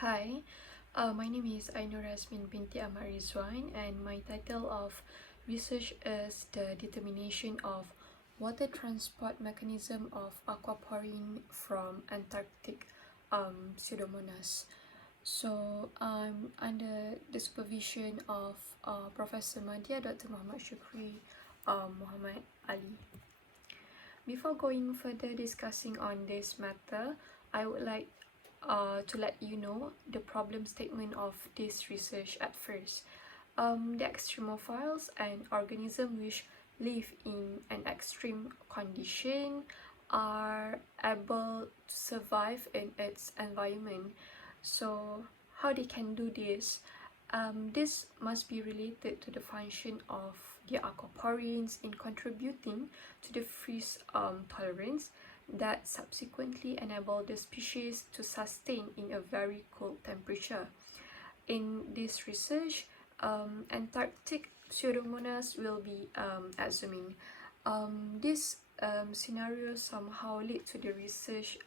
Hi, my name is Ainur Rasmin binti Ahmad Rizwan, and my title of research is the determination of water transport mechanism of aquaporine from Antarctic Pseudomonas. So I'm under the supervision of Professor Madhya, Dr. Muhammad Shukri, Muhammad Ali. Before going further discussing on this matter, I would like to let you know the problem statement of this research at first. The extremophiles, an organism which live in an extreme condition, are able to survive in its environment. So how they can do this? This must be related to the function of the aquaporins in contributing to the freeze tolerance that subsequently enable the species to sustain in a very cold temperature. In this research, Antarctic Pseudomonas will be examined. This scenario somehow lead to the research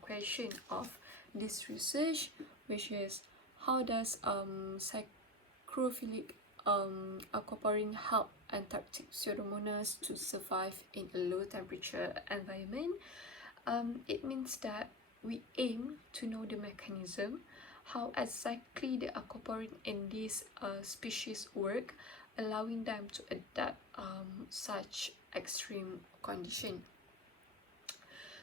question of this research, which is how does acrophilic aquaporine help Antarctic Pseudomonas to survive in a low temperature environment. It means that we aim to know the mechanism, how exactly the aquaporine in this species work, allowing them to adapt such extreme condition.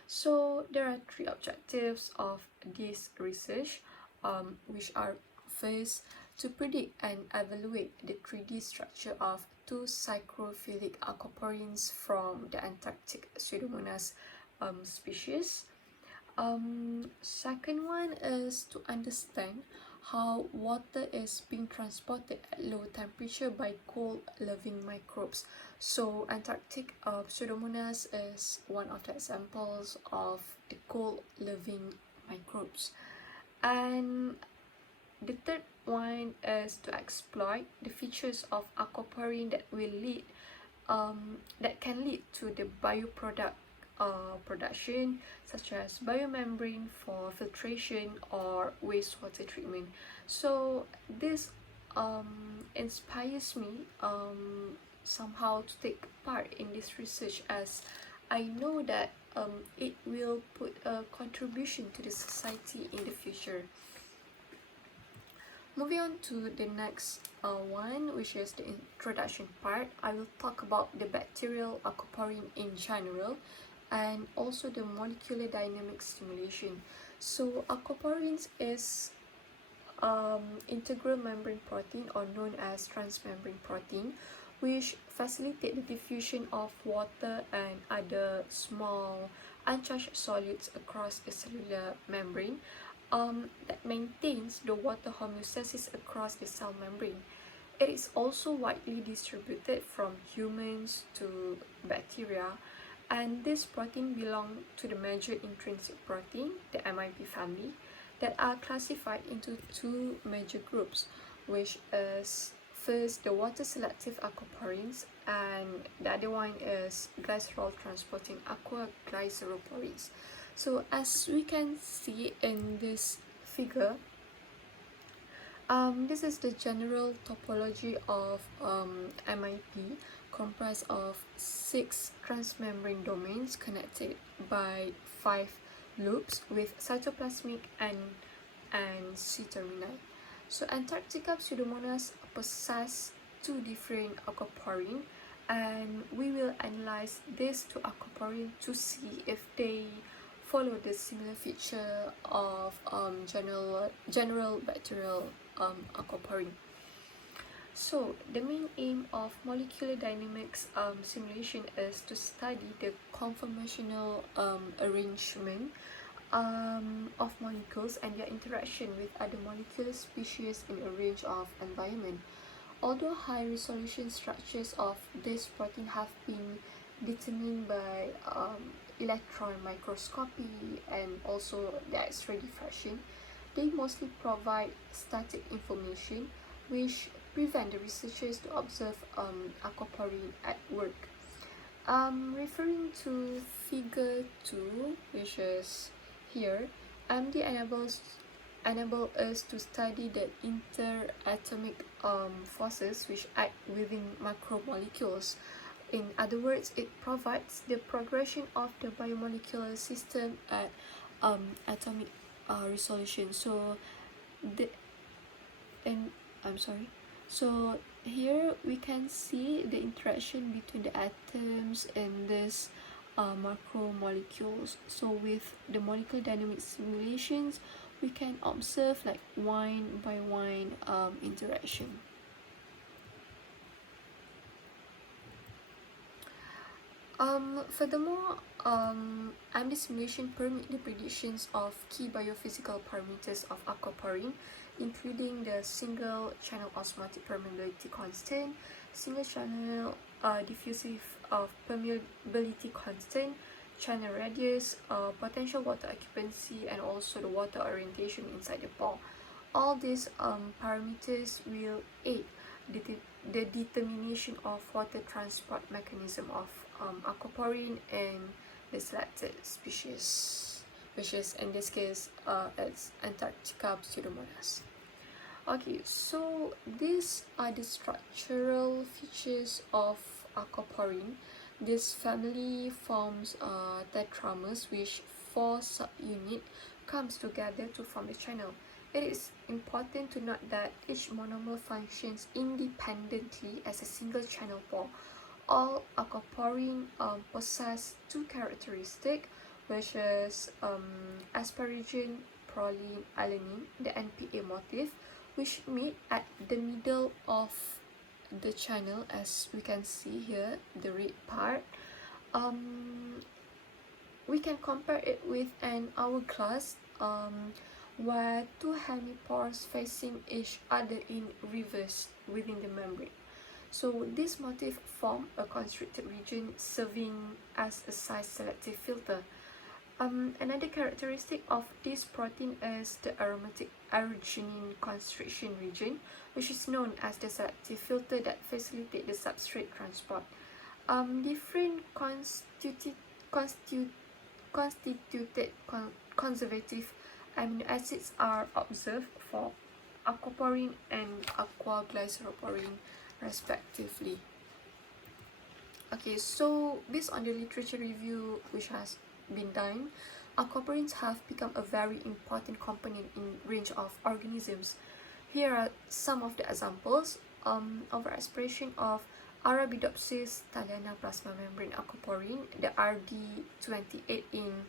So there are three objectives of this research, which are first, to predict and evaluate the 3D structure of two psychrophilic aquaporins from the Antarctic Pseudomonas species. Second one is to understand how water is being transported at low temperature by cold living microbes. So Antarctic Pseudomonas is one of the examples of the cold living microbes. And the third one is to exploit the features of aquaporine that can lead to the bioproduct production, such as biomembrane for filtration or wastewater treatment. So this inspires me somehow to take part in this research, as I know that it will put a contribution to the society in the future. Moving on to the next one, which is the introduction part, I will talk about the bacterial aquaporine in general and also the molecular dynamic stimulation. So aquaporins is integral membrane protein, or known as transmembrane protein, which facilitate the diffusion of water and other small uncharged solids across the cellular membrane, that maintains the water homeostasis across the cell membrane. It is also widely distributed from humans to bacteria, and this protein belong to the major intrinsic protein, the MIP family, that are classified into two major groups, which is first the water selective aquaporins, and the other one is glycerol transporting aquaglyceroporins. So as we can see in this figure, this is the general topology of MIP, comprised of 6 transmembrane domains connected by 5 loops with cytoplasmic and C-termini. So Antarctica Pseudomonas possess two different aquaporins, and we will analyze these two aquaporins to see if they follow the similar feature of general bacterial aquaporine. So the main aim of molecular dynamics simulation is to study the conformational arrangement of molecules and their interaction with other molecular species in a range of environment. Although high resolution structures of this protein have been determined by electron microscopy and also the X-ray diffraction, they mostly provide static information, which prevent the researchers to observe aquaporine at work. Referring to figure 2, which is here, MD enables enable us to study the interatomic forces which act within macromolecules. In other words, it provides the progression of the biomolecular system at atomic resolution. So the and I'm sorry. So here we can see the interaction between the atoms and this macromolecules. So with the molecular dynamic simulations, we can observe like one by one interaction. Furthermore, MD simulation permit the predictions of key biophysical parameters of aquaporin, including the single channel osmotic permeability constant, single channel diffusive permeability constant, channel radius, potential water occupancy, and also the water orientation inside the pore. All these parameters will aid the determination of water transport mechanism of aquaporin and the selected species, which is in this case it's Antarctica pseudomonas. Okay, so these are the structural features of aquaporin. This family forms tetramers, which 4 subunits comes together to form the channel. It is important to note that each monomer functions independently as a single channel pore. All aquaporin possess 2 characteristics, which is asparagine, proline, alanine, the NPA motif, which meet at the middle of the channel, as we can see here, the red part. We can compare it with an hourglass where 2 hemipores facing each other in reverse within the membrane. So this motif form a constricted region serving as a size selective filter. Another characteristic of this protein is the aromatic aeruginin constriction region, which is known as the selective filter that facilitates the substrate transport. Different constituted conservative amino acids are observed for aquaporin and aquaglyceroporin respectively. Okay, so based on the literature review which has been done, aquaporins have become a very important component in range of organisms. Here are some of the examples. Overexpression of Arabidopsis thaliana plasma membrane aquaporin, the RD28 in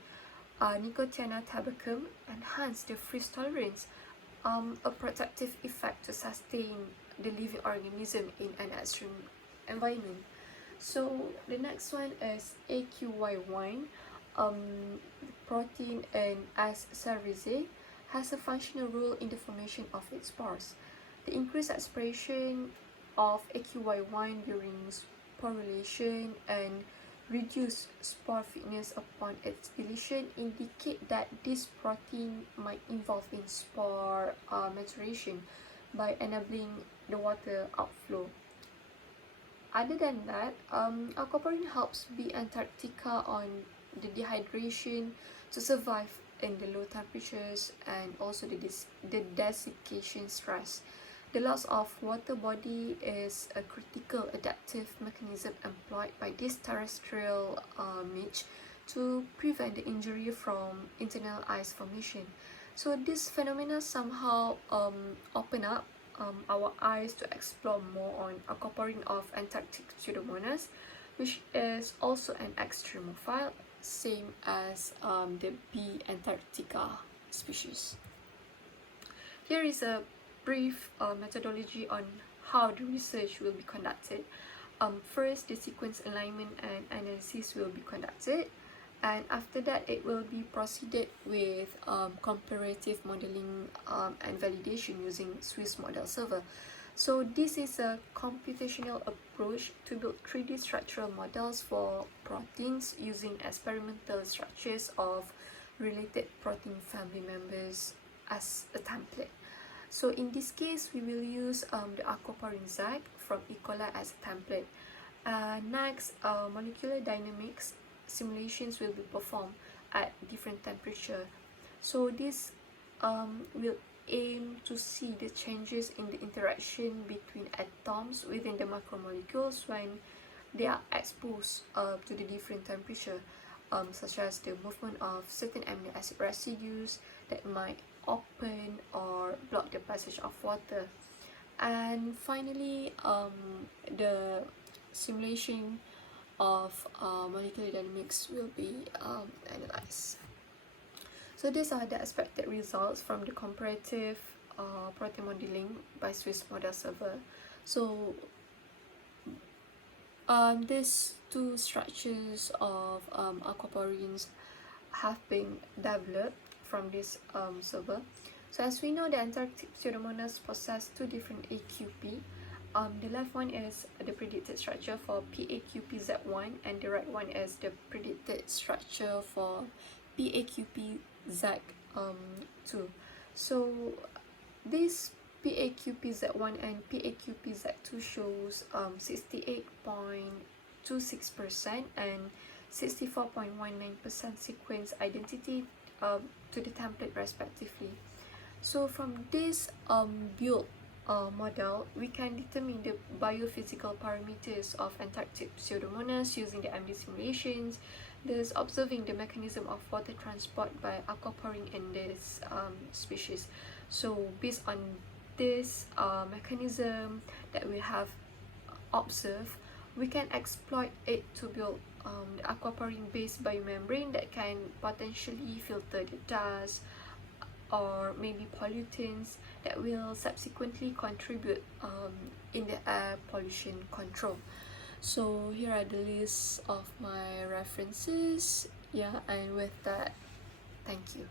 Nicotiana tabacum, enhance the freeze tolerance, a protective effect to sustain the living organism in an extreme environment. So the next one is AQY1. Protein in S. cerevisiae has a functional role in the formation of its spores. The increased expression of AQY1 during sporulation and reduced spore fitness upon its deletion indicate that this protein might involve in spore maturation by enabling the water outflow. Other than that, aquaporin helps bee Antarctica on the dehydration to survive in the low temperatures and also the desiccation stress. The loss of water body is a critical adaptive mechanism employed by this terrestrial midge to prevent the injury from internal ice formation. So this phenomena somehow open up our eyes to explore more on aquaporin of Antarctic pseudomonas, which is also an extremophile, same as the B. Antarctica species. Here is a brief methodology on how the research will be conducted. First, the sequence alignment and analysis will be conducted, and after that it will be proceeded with comparative modeling and validation using Swiss model server. So this is a computational approach to build 3D structural models for proteins using experimental structures of related protein family members as a template. So in this case, we will use the aquaporin ZAG from E. coli as a template. Next, molecular dynamics simulations will be performed at different temperature. So this will aim to see the changes in the interaction between atoms within the macromolecules when they are exposed to the different temperature, such as the movement of certain amino acid residues that might open or block the passage of water. And finally, the simulation of molecular dynamics will be analyzed. So these are the expected results from the comparative protein modeling by Swiss model server. So these two structures of aquaporins have been developed from this server. So as we know, the Antarctic Pseudomonas possess two different AQP. The left one is the predicted structure for PAQPZ1 and the right one is the predicted structure for PAQPZ2. So this PAQPZ1 and PAQPZ2 shows 68.26% and 64.19% sequence identity to the template respectively. So from this build model, we can determine the biophysical parameters of Antarctic Pseudomonas using the MD simulations, thus observing the mechanism of water transport by aquaporin in this species. So based on this mechanism that we have observed, we can exploit it to build the aquaporin-based biomembrane that can potentially filter the dust or maybe pollutants that will subsequently contribute in the air pollution control. So here are the list of my references. Yeah, and with that, thank you.